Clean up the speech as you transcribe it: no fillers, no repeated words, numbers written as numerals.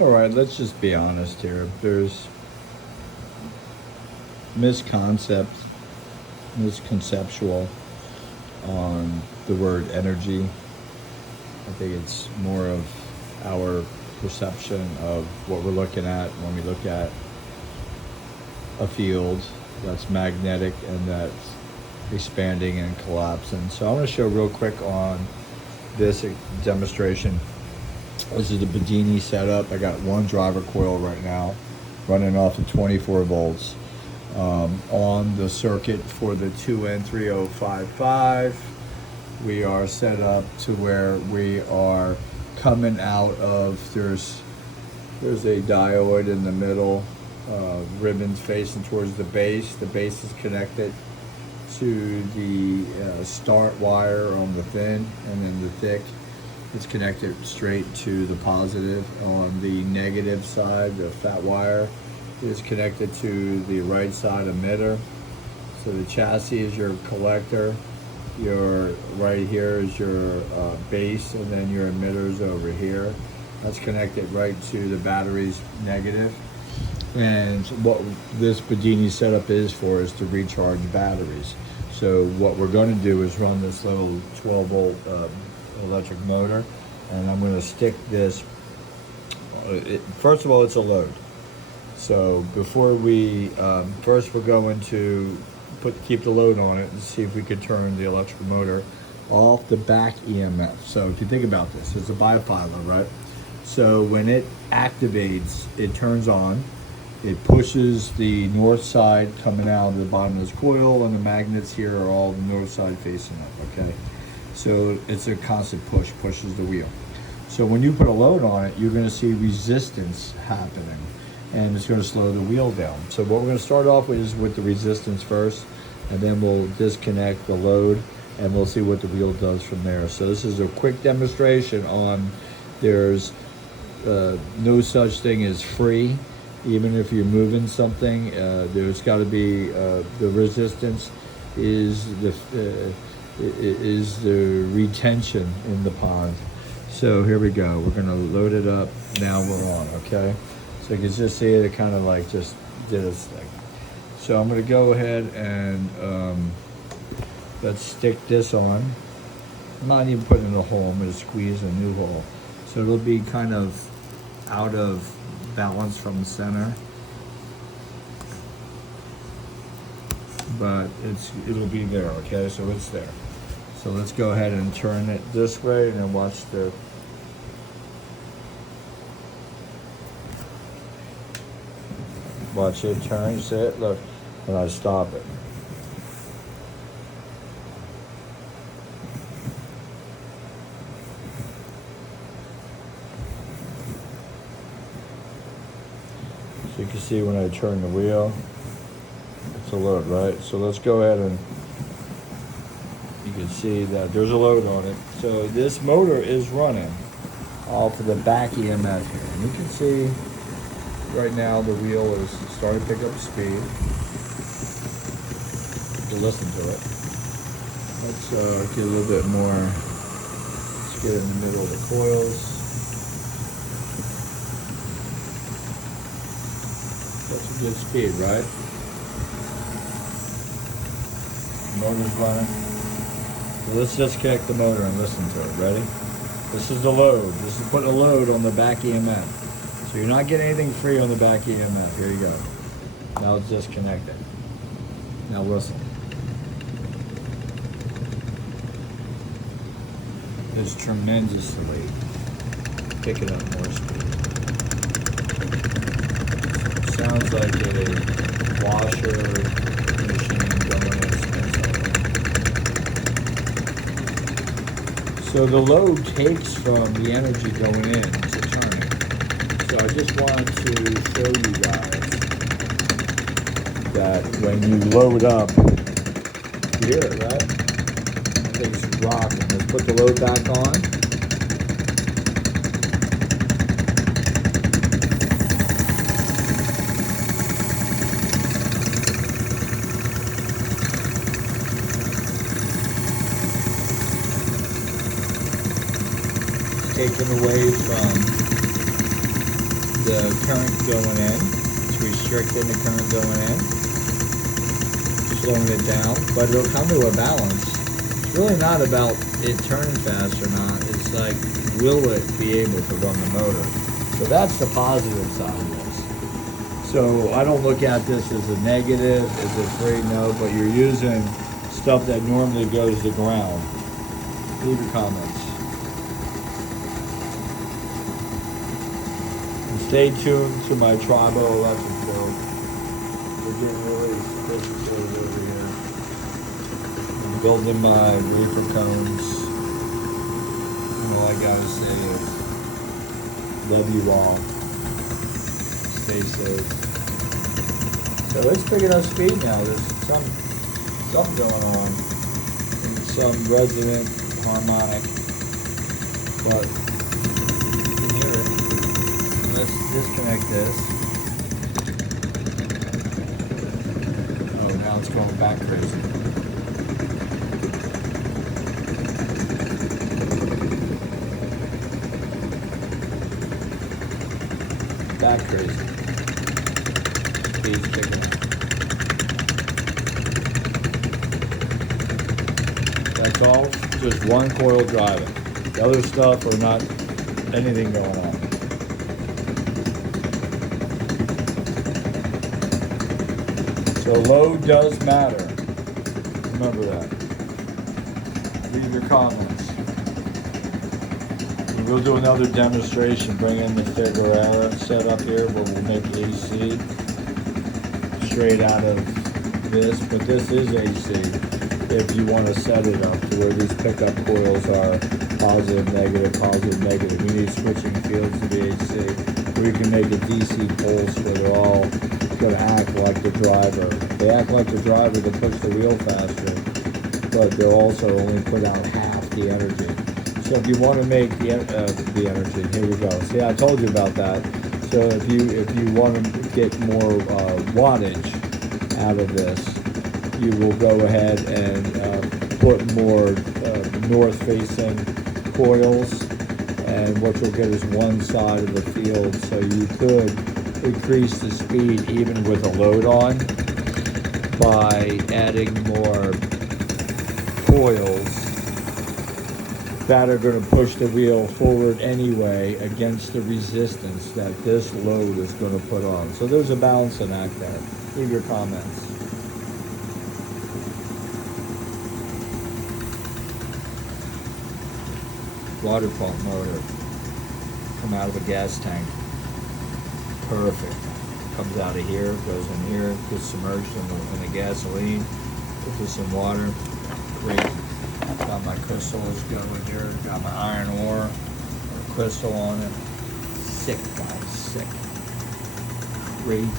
All right, let's just be honest here. There's misconceptual on the word energy. I think it's more of our perception of what we're looking at when we look at a field that's magnetic and that's expanding and collapsing. So I want to show real quick on this demonstration. This is the Bedini setup. I got one driver coil right now running off of 24 volts on the circuit for the 2N3055. We are set up to where we are coming out of, there's a diode in the middle, ribbons facing towards the base. The base is connected to the start wire on the thin, and then the thick is connected straight to the positive. On the negative side, the fat wire is connected to the right side emitter. So the chassis is your collector. Your right here is your base, and then your emitters over here. That's connected right to the battery's negative. And what this Bedini setup is for is to recharge batteries. So what we're going to do is run this little 12 volt electric motor, and I'm going to stick this. First of all, it's a load. So before we, first we're going to keep the load on it and see if we could turn the electrical motor off the back EMF. So if you think about this, it's a bifilar, right? So when it activates, it turns on, it pushes the north side coming out of the bottom of this coil, and the magnets here are all the north side facing up, okay? So it's a constant push, pushes the wheel. So when you put a load on it, you're gonna see resistance happening, and it's going to slow the wheel down. So what we're going to start off with is with the resistance first, and then we'll disconnect the load, and we'll see what the wheel does from there. So this is a quick demonstration on there's no such thing as free. Even if you're moving something, there's got to be the resistance is the retention in the pond. So here we go. We're going to load it up. Now we're on, okay? So you can just see it kind of like just did its thing. So I'm going to go ahead and let's stick this on. I'm not even putting in a hole, I'm going to squeeze a new hole. So it'll be kind of out of balance from the center, but it'll be there, okay? So it's there. So let's go ahead and turn it this way, and then watch the watch it turn. You see it? Look, when I stop it. So you can see when I turn the wheel, it's a load, right? So let's go ahead and you can see that there's a load on it. So this motor is running off of the back EMF here. And you can see right now the wheel is starting to pick up speed. You listen to it. Let's get a little bit more. Let's get in the middle of the coils. That's a good speed, right? The motor's running. So let's disconnect the motor and listen to it. Ready? This is the load. This is putting a load on the back EMF. So you're not getting anything free on the back EMF. Here you go. Now it's disconnected. Now listen. It's tremendously picking up more speed. Sounds like a washer machine going in. So the load takes from the energy going in to turning. So I just wanted to show you guys that when you load up, you hear it, right? That thing's rocking. Let's put the load back on. It's taken away from the current going in. It's restricting the current going in, slowing it down, but it'll come to a balance. It's really not about it turning fast or not. It's like, will it be able to run the motor? So that's the positive side of this. So I don't look at this as a negative, as a free no, but you're using stuff that normally goes to ground. Leave your comments. And stay tuned to my tribal electric build. We're getting really sophisticated over here. I'm building my reefer cones. And all I gotta say is, love you all. Stay safe. So it's picking up speed now. There's something going on. And some resonant harmonic. But you can hear it. Let's disconnect this. Oh, now it's going back crazy. Back crazy. Speed's picking up. That's all, just one coil driving. The other stuff are not anything going on. So load does matter. Remember that. Leave your comments. We'll do another demonstration, bring in the Figueroa setup here where we'll make AC straight out of this, but this is AC if you want to set it up to where these pickup coils are positive, negative. We need switching fields to the AC. We can make a DC pulse where they're all going to act like the driver. They act like the driver to push the wheel faster, but they'll also only put out half the energy. So if you want to make the energy, here we go. See, I told you about that. So if you want to get more wattage out of this, you will go ahead and put more north-facing coils, and what you'll get is one side of the field. So you could increase the speed even with a load on by adding more coils that are going to push the wheel forward anyway against the resistance that this load is going to put on. So there's a balancing act there. Leave your comments. Water pump motor. Come out of a gas tank. Perfect. Comes out of here, goes in here, gets submerged in the gasoline. Put this in water. Great. Got my crystals going here. Got my iron ore, crystal on it. Sick, guys, sick. Crazy.